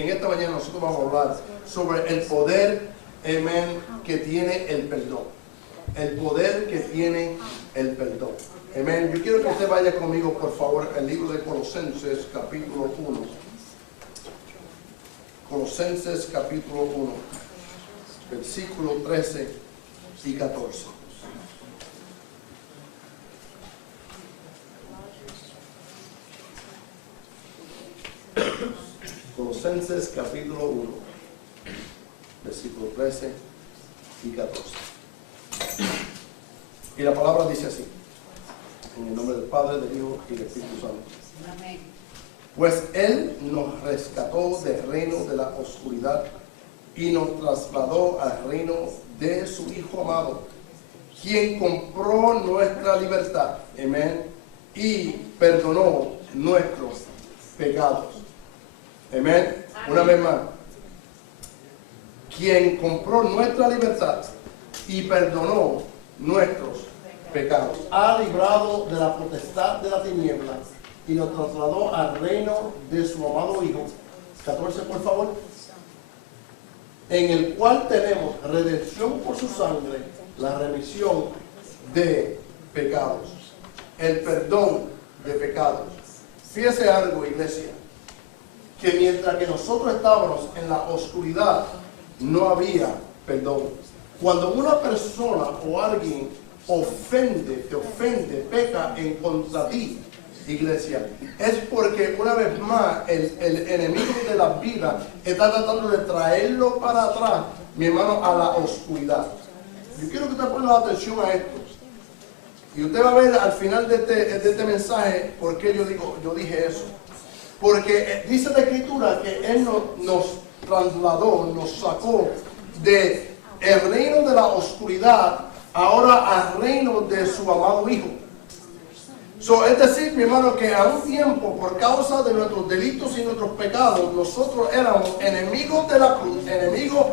En esta mañana nosotros vamos a hablar sobre el poder, amén, que tiene el perdón. El poder que tiene el perdón. Amén. Yo quiero que usted vaya conmigo, por favor, al libro de Colosenses, capítulo 1. Colosenses, capítulo 1, versículo 13 y 14. Colosenses capítulo 1, versículo 13 y 14. Y la palabra dice así, en el nombre del Padre, del Hijo y del Espíritu Santo. Amén. Pues Él nos rescató del reino de la oscuridad y nos trasladó al reino de su Hijo amado, quien compró nuestra libertad, amén, y perdonó nuestros pecados. Amén. Una vez más. Quien compró nuestra libertad y perdonó nuestros pecados. Ha librado de la potestad de la tiniebla y nos trasladó al reino de su amado Hijo. 14, por favor. En el cual tenemos redención por su sangre, la remisión de pecados. El perdón de pecados. Fíjese algo, iglesia, que mientras que nosotros estábamos en la oscuridad, no había perdón. Cuando una persona o alguien te ofende, peca en contra ti, iglesia, es porque una vez más el enemigo de la vida está tratando de traerlo para atrás, mi hermano, a la oscuridad. Yo quiero que usted ponga atención a esto. Y usted va a ver al final de este mensaje por qué yo dije eso. Porque dice la Escritura que Él nos trasladó, nos sacó del reino de la oscuridad ahora al reino de su amado Hijo. Es decir, mi hermano, que a un tiempo, por causa de nuestros delitos y nuestros pecados, nosotros éramos enemigos de la cruz, enemigos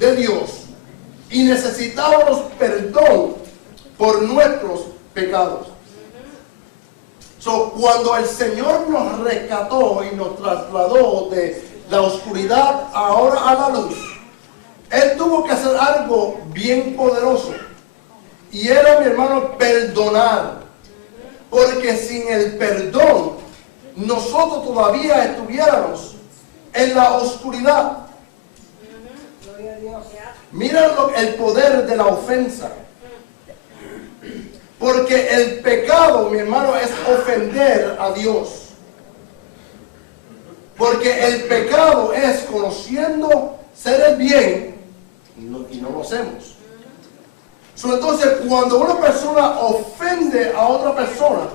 de Dios, y necesitábamos perdón por nuestros pecados. Cuando el Señor nos rescató y nos trasladó de la oscuridad ahora a la luz, Él tuvo que hacer algo bien poderoso. Y era, mi hermano, perdonar. Porque sin el perdón, nosotros todavía estuviéramos en la oscuridad. Mira el poder de la ofensa. Porque el pecado, mi hermano, es ofender a Dios. Porque el pecado es conociendo ser el bien y no lo hacemos. Entonces, cuando una persona ofende a otra persona,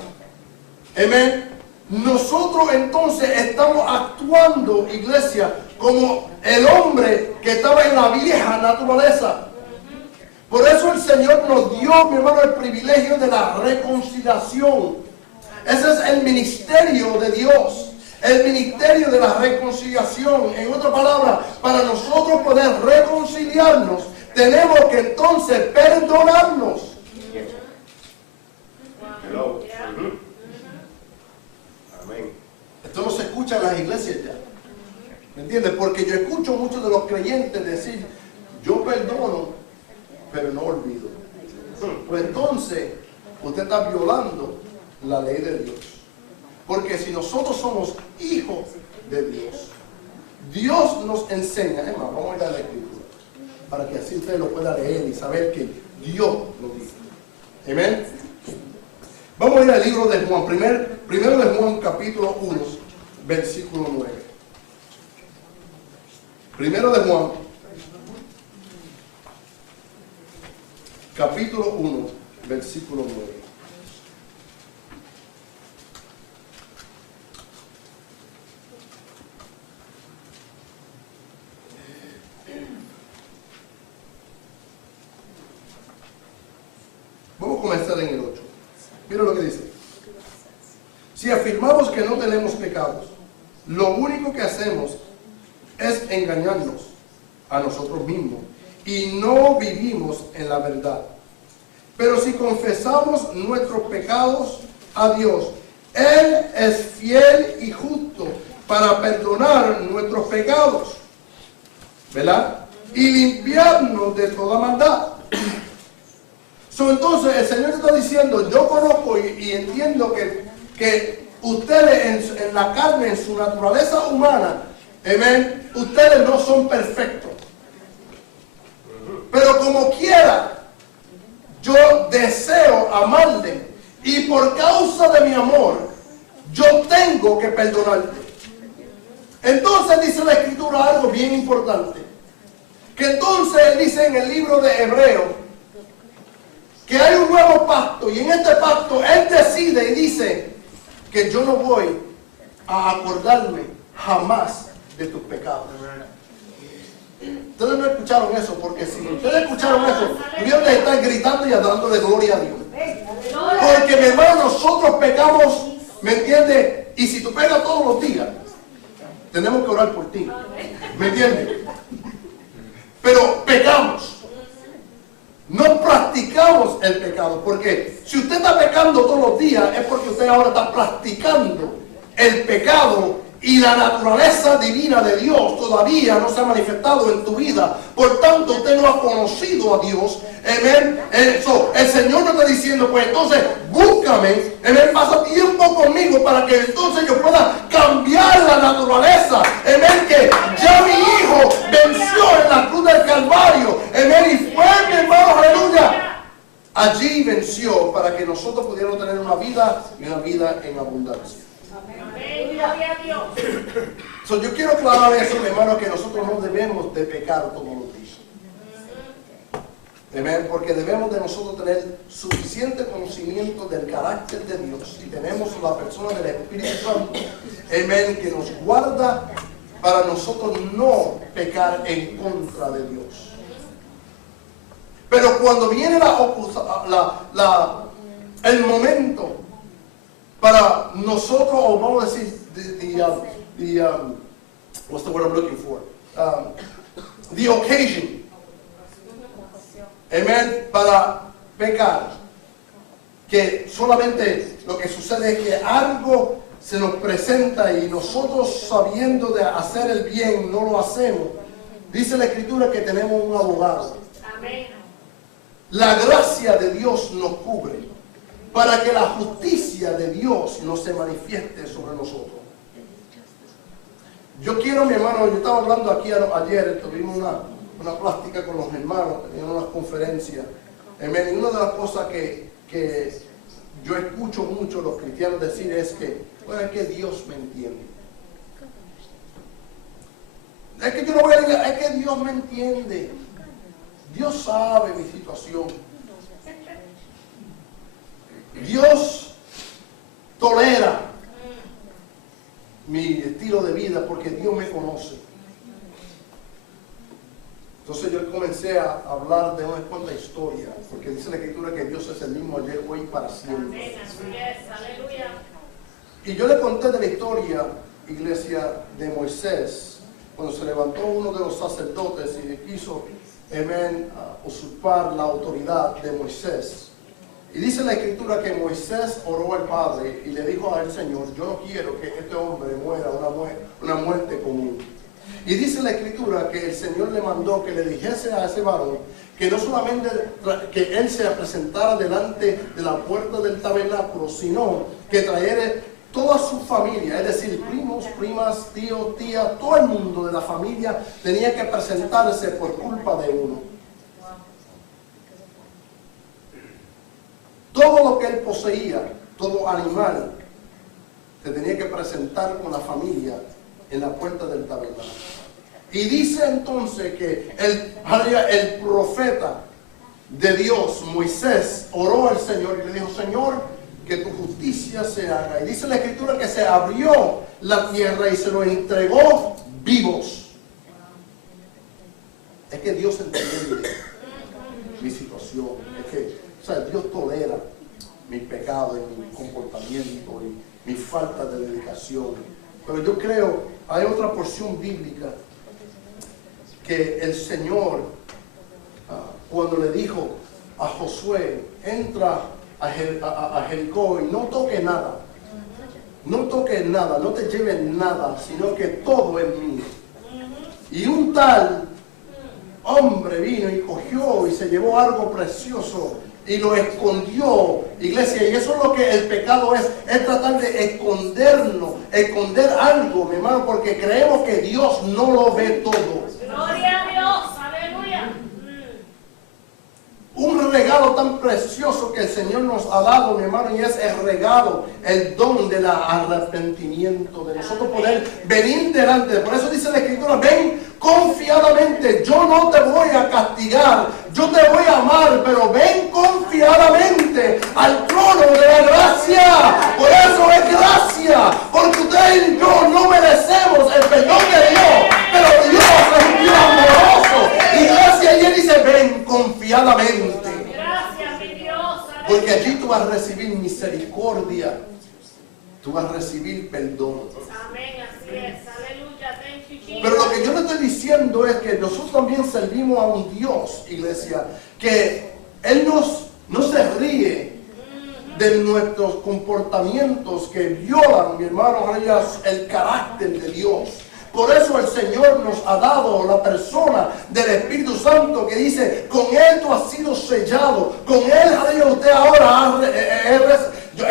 amén, nosotros entonces estamos actuando, iglesia, como el hombre que estaba en la vieja naturaleza. Por eso el Señor nos dio, mi hermano, el privilegio de la reconciliación. Ese es el ministerio de Dios. El ministerio de la reconciliación. En otras palabras, para nosotros poder reconciliarnos, tenemos que entonces perdonarnos. Hello. Amén. Esto no se escucha en las iglesias ya. ¿Me entiendes? Porque yo escucho muchos de los creyentes decir, yo perdono, pero no olvido. Pues entonces, usted está violando la ley de Dios. Porque si nosotros somos hijos de Dios, Dios nos enseña, es más, vamos a ir a la Escritura, para que así usted lo pueda leer y saber que Dios lo dice. Amén. Vamos a ir al libro de Juan, primero de Juan, capítulo 1, versículo 9. Primero de Juan, capítulo 1, versículo 9. Vamos a comenzar en el 8. Mira lo que dice. Si afirmamos que no tenemos pecados, lo único que hacemos es engañarnos a nosotros mismos y no vivimos en la verdad. Pero si confesamos nuestros pecados a Dios, Él es fiel y justo para perdonar nuestros pecados, ¿verdad? Y limpiarnos de toda maldad. Entonces el Señor está diciendo, yo conozco y entiendo que ustedes en la carne, en su naturaleza humana, amén, ustedes no son perfectos. Pero como quiera, yo deseo amarle y por causa de mi amor, yo tengo que perdonarte. Entonces dice la Escritura algo bien importante. Que entonces dice en el libro de Hebreos que hay un nuevo pacto y en este pacto Él decide y dice que yo no voy a acordarme jamás de tus pecados. Ustedes no escucharon eso, porque si ustedes escucharon eso, Dios les está gritando y dándole gloria a Dios. Porque mi hermano, nosotros pecamos, ¿me entiendes? Y si tú pecas todos los días, tenemos que orar por ti, ¿me entiendes? Pero pecamos. No practicamos el pecado, porque si usted está pecando todos los días es porque usted ahora está practicando el pecado y la naturaleza divina de Dios todavía no se ha manifestado en tu vida. Por tanto, usted no ha conocido a Dios. Amén. El Señor nos está diciendo, pues entonces búscame, amén, pasa tiempo conmigo para que entonces yo pueda cambiar la naturaleza. Amén, que ya mi Hijo venció en la cruz del Calvario. Amén, y fue, mi hermano, aleluya. Allí venció para que nosotros pudiéramos tener una vida y una vida en abundancia. Yo quiero aclarar eso, mi hermano, que nosotros no debemos de pecar todos los días. Amén, porque debemos de nosotros tener suficiente conocimiento del carácter de Dios y tenemos la persona del Espíritu Santo, amén, que nos guarda para nosotros no pecar en contra de Dios. Pero cuando viene el momento para nosotros, o vamos a decir, what's the word I'm looking for? The occasion. Amen. Para pecar. Que solamente lo que sucede es que algo se nos presenta y nosotros sabiendo de hacer el bien no lo hacemos. Dice la Escritura que tenemos un abogado. Amén. La gracia de Dios nos cubre para que la justicia de Dios no se manifieste sobre nosotros. Yo quiero, mi hermano, yo estaba hablando aquí ayer, tuvimos una plástica con los hermanos, teníamos una conferencia. Amén. Y una de las cosas que yo escucho mucho a los cristianos decir es que, bueno, es que Dios me entiende. Es que yo no voy a decir, es que Dios me entiende. Dios sabe mi situación. Dios tolera mi estilo de vida porque Dios me conoce. Entonces yo comencé a hablar de unas cuantas historias, porque dice la Escritura que Dios es el mismo ayer, hoy y para siempre. Y yo le conté de la historia, iglesia, de Moisés, cuando se levantó uno de los sacerdotes y quiso, amén, usurpar la autoridad de Moisés. Y dice la Escritura que Moisés oró al Padre y le dijo al Señor, yo no quiero que este hombre muera una muerte común. Y dice la Escritura que el Señor le mandó que le dijese a ese varón que no solamente que él se presentara delante de la puerta del tabernáculo, sino que trajera toda su familia, es decir, primos, primas, tíos, tías, todo el mundo de la familia tenía que presentarse por culpa de uno. Todo lo que él poseía, todo animal, se tenía que presentar con la familia en la puerta del tabernáculo. Y dice entonces que el profeta de Dios, Moisés, oró al Señor y le dijo, Señor, que tu justicia se haga. Y dice la Escritura que se abrió la tierra y se lo entregó vivos. Es que Dios entiende mi situación. Es que, o sea, Dios tolera mi pecado y mi comportamiento y mi falta de dedicación. Pero yo creo, hay otra porción bíblica que el Señor, cuando le dijo a Josué, entra a Jericó y no toque nada. no toques nada, no te lleves nada, sino que todo es mío. Y un tal hombre vino y cogió y se llevó algo precioso y lo escondió, iglesia. Y eso es lo que el pecado es tratar de escondernos, esconder algo, mi hermano, porque creemos que Dios no lo ve todo. Gloria a Dios, aleluya. Un regalo tan precioso que el Señor nos ha dado, mi hermano, y es el regalo, el don del arrepentimiento, de nosotros poder venir delante. Por eso dice la Escritura, ven confiadamente, yo no te voy a castigar, yo te voy a amar, pero ven confiadamente al trono de la gracia. Por eso es gracia, porque usted y yo no merecemos el perdón de Dios, pero Dios es un Dios amoroso. Y gracia, y Él dice, ven confiadamente. Gracias, mi Dios. Aleluya. Porque allí tú vas a recibir misericordia, tú vas a recibir perdón. Amén, así es. Aleluya. Thank you, Jesus. Pero lo que yo le estoy diciendo es que nosotros también servimos a un Dios, iglesia, que Él no se ríe de nuestros comportamientos que violan, mi hermano, el carácter de Dios. Por eso el Señor nos ha dado la persona del Espíritu Santo que dice, con Él tú has sido sellado, con Él, aleluya, usted ahora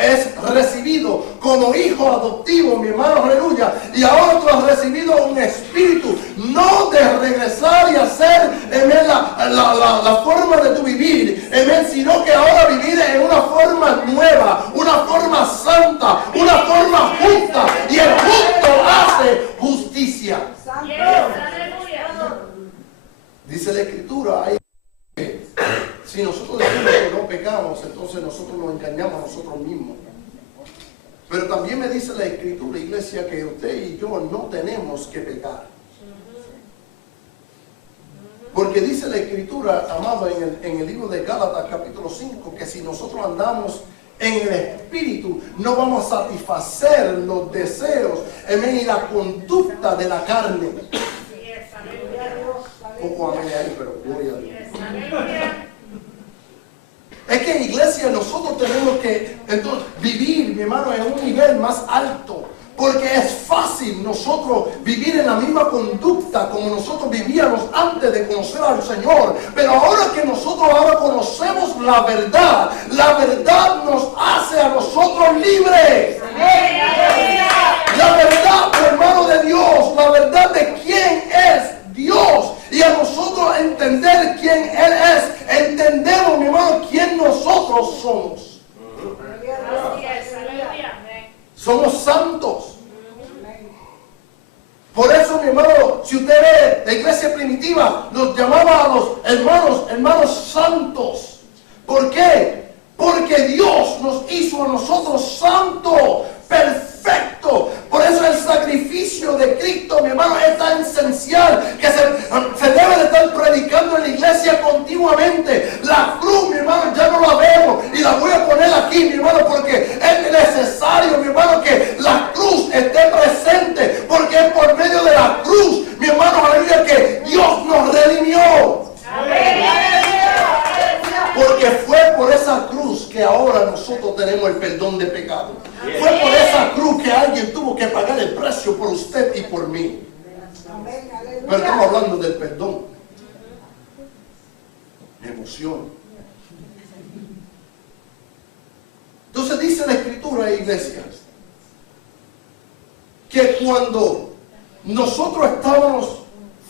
es recibido como hijo adoptivo, mi hermano, aleluya. Y ahora tú has recibido un espíritu, no de regresar y hacer la forma de tu vivir, sino que ahora vivir en una forma nueva, una forma santa, una forma justa. Y el justo hace justicia. Yes, aleluya. Dice la Escritura, si nosotros decimos que no pecamos, entonces nosotros nos engañamos a nosotros mismos. Pero también me dice la Escritura, iglesia, que usted y yo no tenemos que pecar. Porque dice la Escritura, amado, en el libro de Gálatas capítulo 5, que si nosotros andamos en el Espíritu, no vamos a satisfacer los deseos y la conducta de la carne. Yes, aleluya. Poco amén ahí, pero gloria a Dios. Yes, aleluya. Es que, iglesia, nosotros tenemos que entonces vivir, mi hermano, en un nivel más alto. Porque es fácil nosotros vivir en la misma conducta como nosotros vivíamos antes de conocer al Señor. Pero ahora que nosotros conocemos la verdad nos hace a nosotros libres. La verdad, hermano, de Dios, la verdad de quién es Dios. Y a nosotros entender quién Él es, entendemos, mi hermano, quién nosotros somos. Así es, aleluya. Somos santos. Por eso, mi hermano, si usted ve la iglesia primitiva, nos llamaba a los hermanos santos. ¿Por qué? Porque Dios nos hizo a nosotros santos, perfectos. Por eso el sacrificio de Cristo, mi hermano, es tan esencial que se debe de estar predicando en la iglesia continuamente. La cruz, mi hermano, ya no la vemos y la voy a poner aquí, mi hermano, porque es necesario, mi hermano, que la cruz esté presente, porque es por medio de la cruz, mi hermano, aleluya, que Dios nos redimió. Porque fue por esa cruz que ahora nosotros tenemos el perdón de pecado. Fue por esa cruz que alguien tuvo que pagar el precio por usted y por mí. Pero estamos hablando del perdón. Me emociona. Entonces dice la Escritura, iglesia, que cuando nosotros estábamos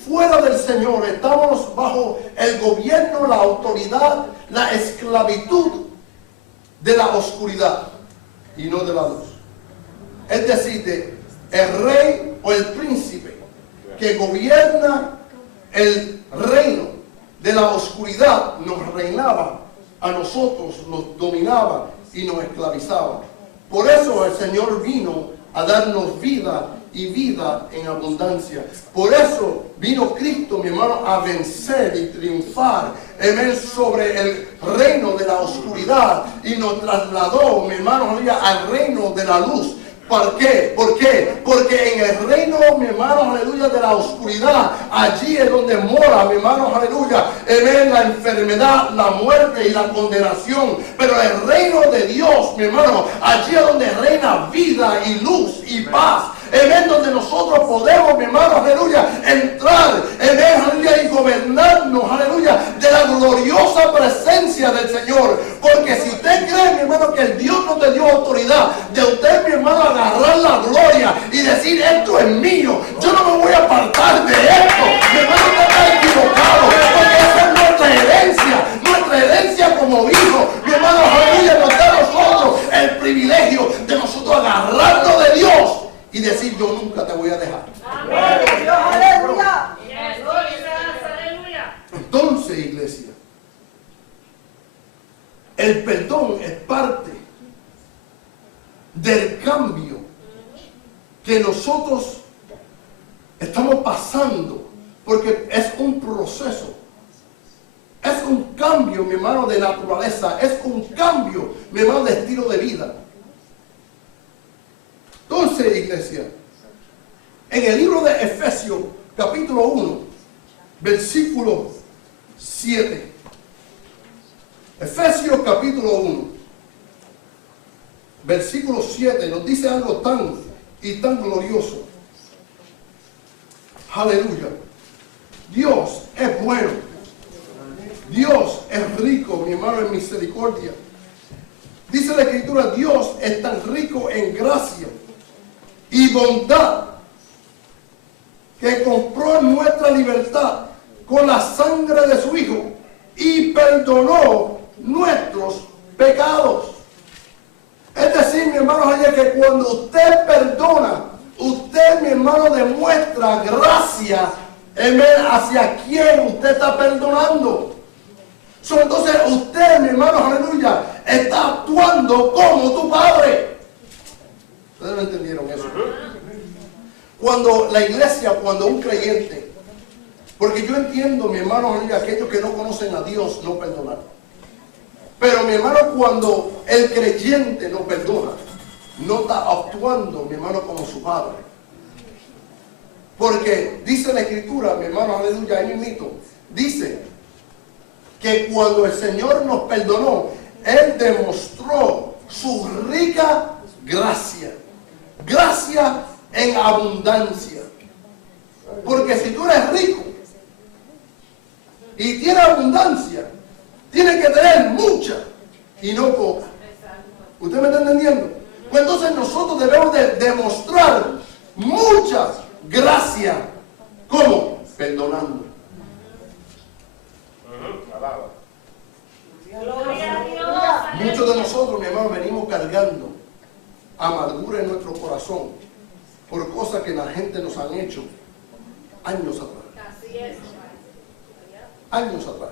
fuera del Señor, estábamos bajo el gobierno, la autoridad, la esclavitud de la oscuridad y no de la luz. Es decir, el rey o el príncipe que gobierna el reino de la oscuridad nos reinaba a nosotros, nos dominaba y nos esclavizaba. Por eso el Señor vino a darnos vida y vida en abundancia. Por eso vino Cristo, mi hermano, a vencer y triunfar sobre el reino de la oscuridad y nos trasladó, mi hermano, al reino de la luz. ¿Por qué? ¿Por qué? Porque en el reino, mi hermano, aleluya, de la oscuridad, allí es donde mora, mi hermano, aleluya, la enfermedad, la muerte y la condenación. Pero el reino de Dios, mi hermano, allí es donde reina vida y luz y paz. En donde nosotros podemos, mi hermano, aleluya, entrar, aleluya, y gobernarnos, aleluya, de la gloriosa presencia del Señor. Porque si usted cree, mi hermano, que el Dios no te dio autoridad de usted, mi hermano, agarrar la gloria y decir, esto es mío, yo no me voy a apartar de esto, mi hermano, usted está equivocado, porque esa es nuestra herencia como hijo, mi hermano, aleluya, nos da a nosotros el privilegio de nosotros agarrarnos de Dios y decir, yo nunca te voy a dejar. Aleluya. Entonces, iglesia, el perdón es parte del cambio que nosotros estamos pasando, porque es un proceso, es un cambio, mi hermano, de naturaleza, es un cambio, mi hermano, de estilo de vida. Entonces, iglesia, en el libro de Efesios, capítulo 1, versículo 7. Efesios, capítulo 1, versículo 7, nos dice algo tan y tan glorioso. Aleluya. Dios es bueno. Dios es rico, mi hermano, en misericordia. Dice la Escritura, Dios es tan rico en gracia y bondad, que compró nuestra libertad con la sangre de su Hijo y perdonó nuestros pecados. Es decir, mi hermano, que cuando usted perdona, usted, mi hermano, demuestra gracia hacia quien usted está perdonando. Entonces usted, mi hermano, aleluya, está actuando como tu padre. ¿Ustedes no entendieron eso? Cuando la iglesia, cuando un creyente, porque yo entiendo, mi hermano, aquellos que no conocen a Dios no perdonan. Pero mi hermano, cuando el creyente no perdona, no está actuando, mi hermano, como su padre. Porque dice la Escritura, mi hermano, aleluya, ahí mismo, dice que cuando el Señor nos perdonó, Él demostró su rica gracia. Gracia en abundancia. Porque si tú eres rico y tienes abundancia, tienes que tener mucha y no poca. ¿Usted me está entendiendo? Pues entonces nosotros debemos de demostrar mucha gracia. ¿Cómo? Perdonando. Muchos de nosotros, mi hermano, venimos cargando amargura en nuestro corazón por cosas que la gente nos han hecho años atrás. Así es. Años atrás.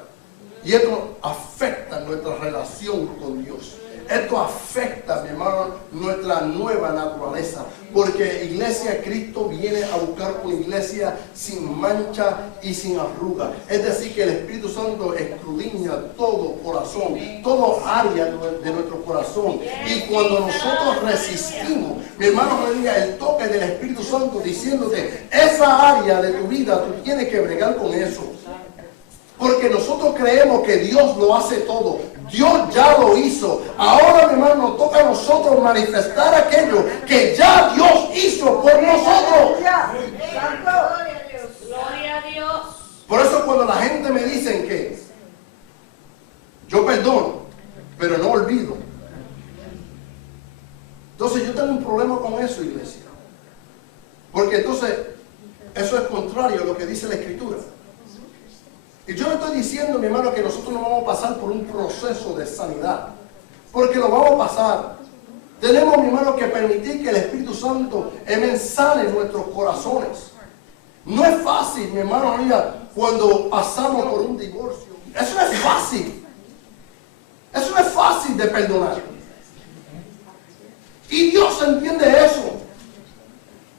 Y esto afecta nuestra relación con Dios. Esto afecta, mi hermano, nuestra nueva naturaleza. Porque iglesia, Cristo viene a buscar una iglesia sin mancha y sin arruga. Es decir, que el Espíritu Santo escudriña todo corazón, todo área de nuestro corazón. Y cuando nosotros resistimos, mi hermano, el toque del Espíritu Santo diciéndote, esa área de tu vida, tú tienes que bregar con eso. Porque nosotros creemos que Dios lo hace todo. Dios ya lo hizo. Ahora, mi hermano, nos toca a nosotros manifestar aquello que ya Dios hizo por nosotros. Gloria a Dios. Por eso cuando la gente me dice que yo perdono, pero no olvido. Entonces yo tengo un problema con eso, iglesia. Porque entonces eso es contrario a lo que dice la Escritura. Y yo no estoy diciendo, mi hermano, que nosotros no vamos a pasar por un proceso de sanidad. Porque lo vamos a pasar. Tenemos, mi hermano, que permitir que el Espíritu Santo sane en nuestros corazones. No es fácil, mi hermano, cuando pasamos por un divorcio. Eso no es fácil. Eso no es fácil de perdonar. Y Dios entiende eso.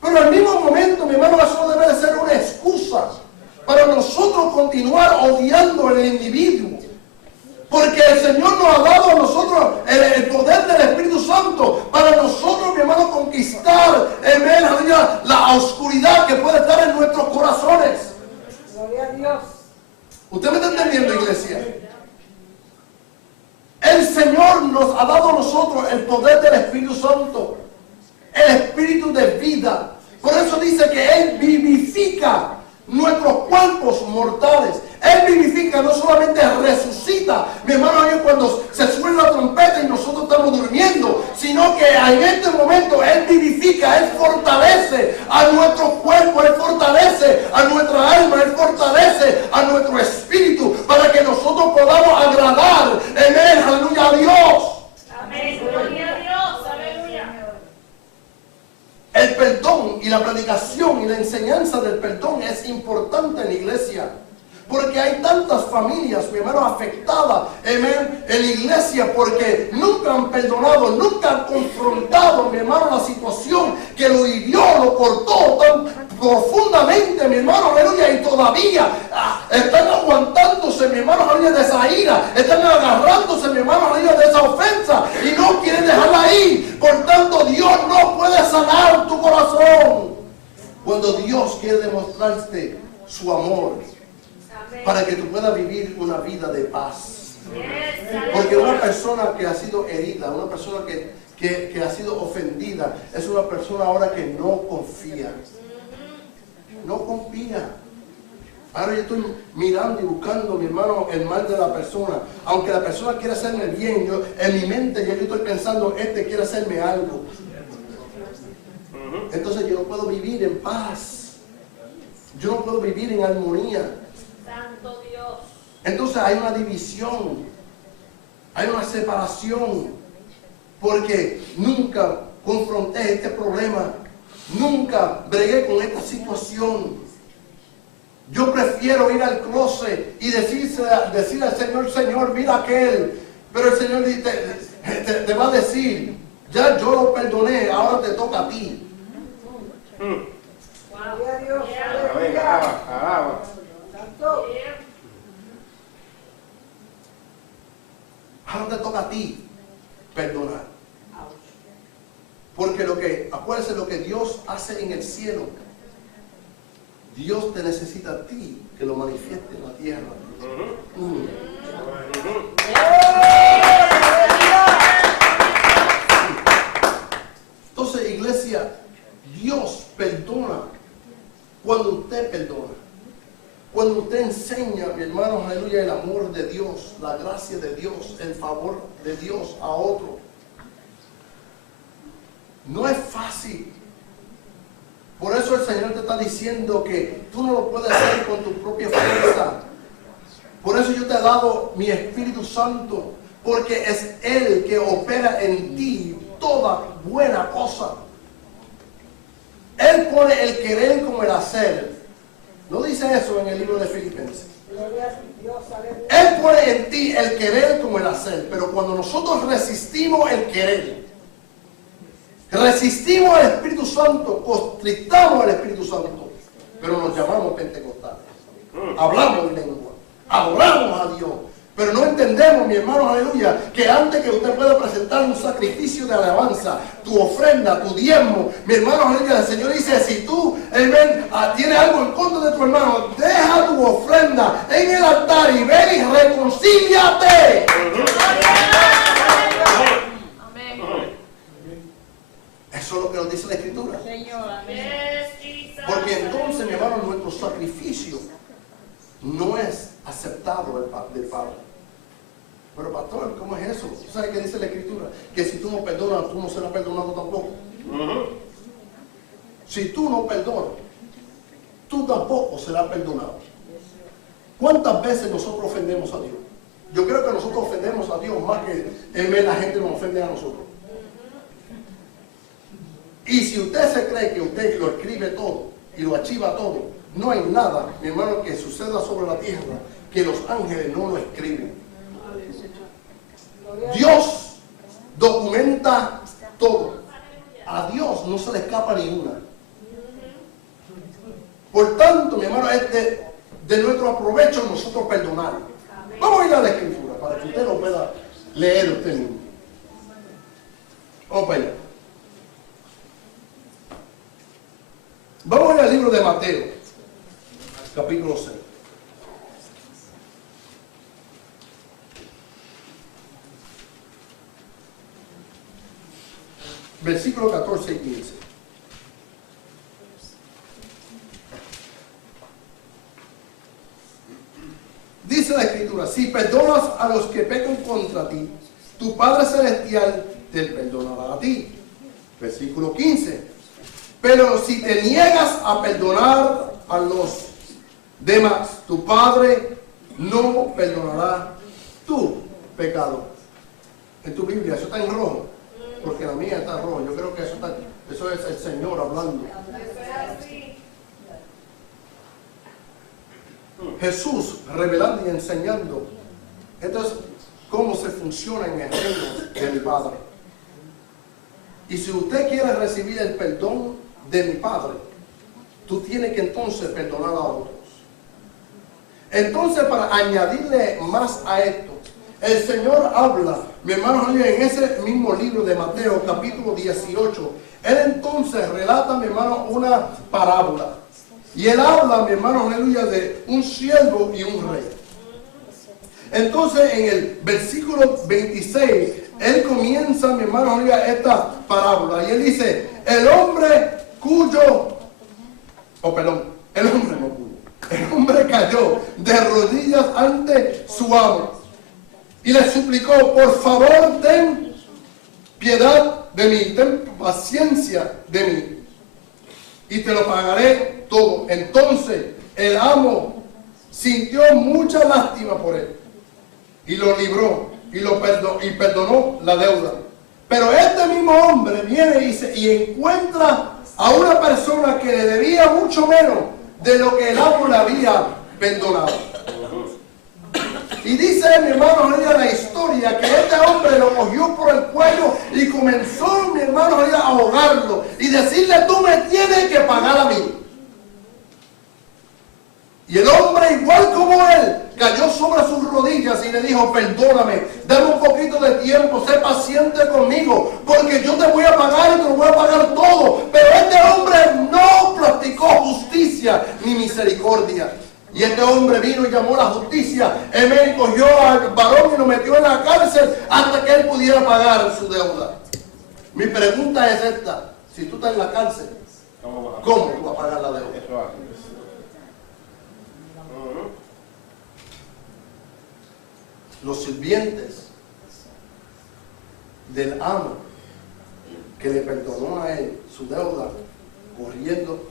Pero al mismo momento, mi hermano, eso no debe de ser una excusa para nosotros continuar odiando al individuo. Porque el Señor nos ha dado a nosotros el poder del Espíritu Santo para nosotros, mi hermano, conquistar ¿Usted me está entendiendo, iglesia? El Señor nos ha dado a nosotros el poder del Espíritu Santo, el Espíritu de vida. Por eso dice que Él vivifica nuestros cuerpos mortales. Él vivifica, no solamente resucita, mi hermano, es cuando se suena la trompeta y nosotros estamos durmiendo, sino que en este momento Él vivifica, Él fortalece a nuestro cuerpo, Él fortalece a nuestra alma, Él fortalece a nuestro espíritu, para que nosotros podamos agradar en Él, aleluya, a Dios. Amén. Gloria a Dios. Aleluya. El perdón y la predicación y la enseñanza del perdón es importante en la iglesia. Porque hay tantas familias, mi hermano, afectadas en la iglesia porque nunca han perdonado, nunca han confrontado, mi hermano, la situación que lo hirió, lo cortó tan profundamente, mi hermano, aleluya, y todavía están aguantándose, mi hermano, aleluya, de esa ira, están agarrándose, mi hermano, aleluya, de esa ofensa y no quieren dejarla ahí. Por tanto, Dios no puede sanar tu corazón cuando Dios quiere demostrarte su amor, para que tú puedas vivir una vida de paz. Porque una persona que ha sido herida, una persona que ha sido ofendida, es una persona ahora que no confía. No confía. Ahora yo estoy mirando y buscando, mi hermano, el mal de la persona. Aunque la persona quiera hacerme bien, yo, en mi mente ya yo estoy pensando, este quiere hacerme algo. Entonces yo no puedo vivir en paz. Yo no puedo vivir en armonía. Santo Dios. Entonces hay una división, hay una separación, porque nunca confronté este problema, nunca bregué con esta situación. Yo prefiero ir al closet y decirle al Señor, Señor, mira aquel, pero el Señor te va a decir, ya yo lo perdoné, ahora te toca a ti. Gloria a Dios. Amén, alaba, alaba. Ahora te toca a ti perdonar. Porque acuérdense lo que Dios hace en el cielo. Dios te necesita a ti que lo manifieste en la tierra. Entonces, iglesia, Dios perdona cuando usted perdona. Cuando usted enseña, mi hermano, aleluya, el amor de Dios, la gracia de Dios, el favor de Dios a otro. No es fácil. Por eso el Señor te está diciendo que tú no lo puedes hacer con tu propia fuerza. Por eso yo te he dado mi Espíritu Santo, porque es Él que opera en ti toda buena cosa. Él pone el querer como el hacer. ¿No dice eso en el libro de Filipenses? Él pone en ti el querer como el hacer. Pero cuando nosotros resistimos el querer, resistimos al Espíritu Santo, constrictamos al Espíritu Santo, pero nos llamamos pentecostales. Hablamos en lengua, adoramos a Dios, pero no entendemos, mi hermano, aleluya, que antes que usted pueda presentar un sacrificio de alabanza, tu ofrenda, tu diezmo, mi hermano, aleluya, el Señor dice, si tú, amén, tienes algo en contra de tu hermano, deja tu ofrenda en el altar y ven y reconcíliate. Eso es lo que nos dice la Escritura. Porque entonces, mi hermano, nuestro sacrificio no es aceptado del Padre. Pero pastor, ¿cómo es eso? ¿Tú sabes qué dice la Escritura? Que si tú no perdonas, tú no serás perdonado tampoco. Si tú no perdonas, tú tampoco serás perdonado. ¿Cuántas veces nosotros ofendemos a Dios? Yo creo que nosotros ofendemos a Dios más que la gente nos ofende a nosotros. Y si usted se cree que usted lo escribe todo y lo archiva todo, no hay nada, mi hermano, que suceda sobre la tierra que los ángeles no lo escriben. Dios documenta todo. A Dios no se le escapa ninguna. Por tanto, mi hermano, es de nuestro aprovecho nosotros perdonar. Vamos a ir a la Escritura para que usted lo pueda leer usted mismo. Vamos para allá. Vamos a ir al libro de Mateo, capítulo 6. versículos 14 y 15. Dice la Escritura, si perdonas a los que pecan contra ti, tu Padre Celestial te perdonará a ti. Versículo 15. Pero si te niegas a perdonar a los demás, tu Padre no perdonará tu pecado. En tu Biblia, eso está en rojo, porque la mía está en rojo. Yo creo que eso es el Señor hablando. Jesús revelando y enseñando. Entonces, cómo se funciona en el reino de mi Padre. Y si usted quiere recibir el perdón de mi Padre, tú tienes que entonces perdonar a otros. Entonces, para añadirle más a esto, el Señor habla, mi hermano, en ese mismo libro de Mateo, capítulo 18, Él entonces relata, mi hermano, una parábola. Y Él habla, mi hermano, aleluya, de un siervo y un rey. Entonces, en el versículo 26, Él comienza, mi hermano, aleluya, esta parábola. Y Él dice, el hombre cayó de rodillas ante su amo y le suplicó, por favor, ten piedad de mí, ten paciencia de mí, y te lo pagaré todo. Entonces el amo sintió mucha lástima por él y lo libró y perdonó la deuda. Pero este mismo hombre viene y encuentra a una persona que le debía mucho menos de lo que el amo le había perdonado. Y dice, mi hermano, la historia que este hombre lo cogió por el cuello y comenzó, mi hermano, a ahogarlo y decirle, tú me tienes que pagar a mí. Y el hombre, igual como él, cayó sobre sus rodillas y le dijo, perdóname, dame un poquito de tiempo, sé paciente conmigo, porque yo te voy a pagar y te lo voy a pagar todo. Pero este hombre no practicó justicia ni misericordia. Y este hombre vino y llamó a la justicia. Él cogió al varón y lo metió en la cárcel hasta que él pudiera pagar su deuda. Mi pregunta es esta: si tú estás en la cárcel, ¿cómo tú vas a pagar la deuda? Los sirvientes del amo que le perdonó a él su deuda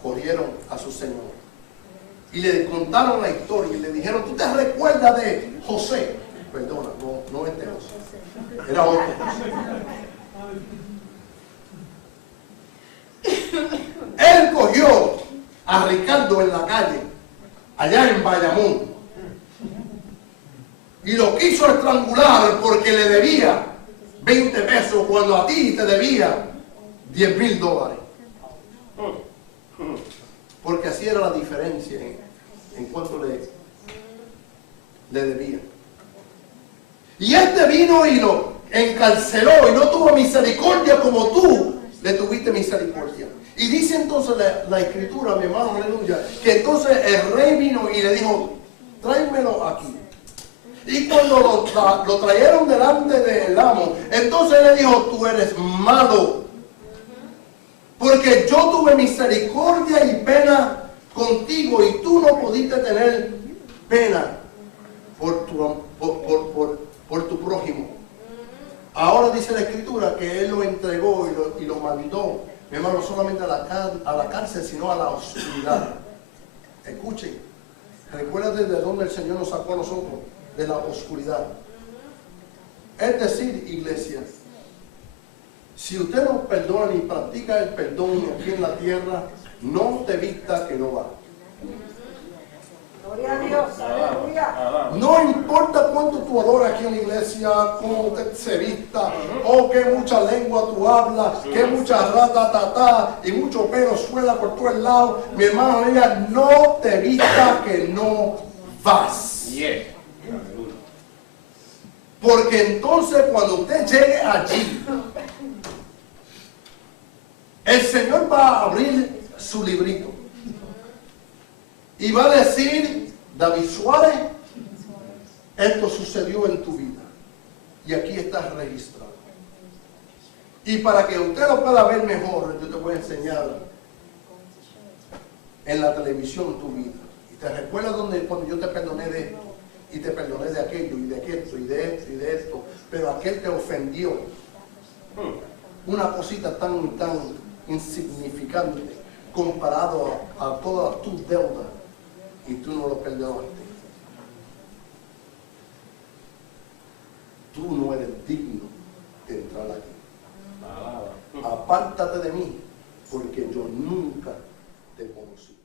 corrieron a su señor y le contaron la historia y le dijeron, ¿tú te recuerdas de José? Perdona, no este José, era otro José. Él cogió a Ricardo en la calle, allá en Bayamón, y lo quiso estrangular porque le debía 20 pesos cuando a ti te debía $10,000. Porque así era la diferencia en cuanto le debía. Y este vino y lo encarceló y no tuvo misericordia como tú le tuviste misericordia. Y dice entonces la escritura, mi hermano, aleluya, que entonces el rey vino y le dijo, tráemelo aquí. Y cuando lo trajeron delante del amo, entonces él le dijo, tú eres malo, porque yo tuve misericordia y pena contigo y tú no pudiste tener pena por tu prójimo. Ahora dice la escritura que él lo entregó y lo mandó, mi hermano, solamente a la cárcel, sino a la oscuridad. Escuchen, recuerden de dónde el Señor nos sacó a nosotros, de la oscuridad. Es decir, iglesia, si usted no perdona ni practica el perdón aquí en la tierra, no te vista que no va. Gloria a Dios, aleluya. No importa cuánto tú adoras aquí en la iglesia, cómo usted se vista, o qué mucha lengua tú hablas, qué mucha rata y mucho pelo suela por todo el lado, mi hermano, ella no te vista que no vas. Yeah. Porque entonces cuando usted llegue allí, el Señor va a abrir su librito y va a decir, David Suárez, esto sucedió en tu vida y aquí está registrado. Y para que usted lo pueda ver mejor, yo te voy a enseñar en la televisión tu vida. Y te recuerdas cuando yo te perdoné de esto, y te perdoné de aquello, y de aquello, y de esto, y de esto, pero aquel te ofendió. Una cosita tan insignificante comparado a todas tus deudas, y tú no lo perdonaste. Tú no eres digno de entrar aquí. Alaba. Apártate de mí, porque yo nunca te conocí.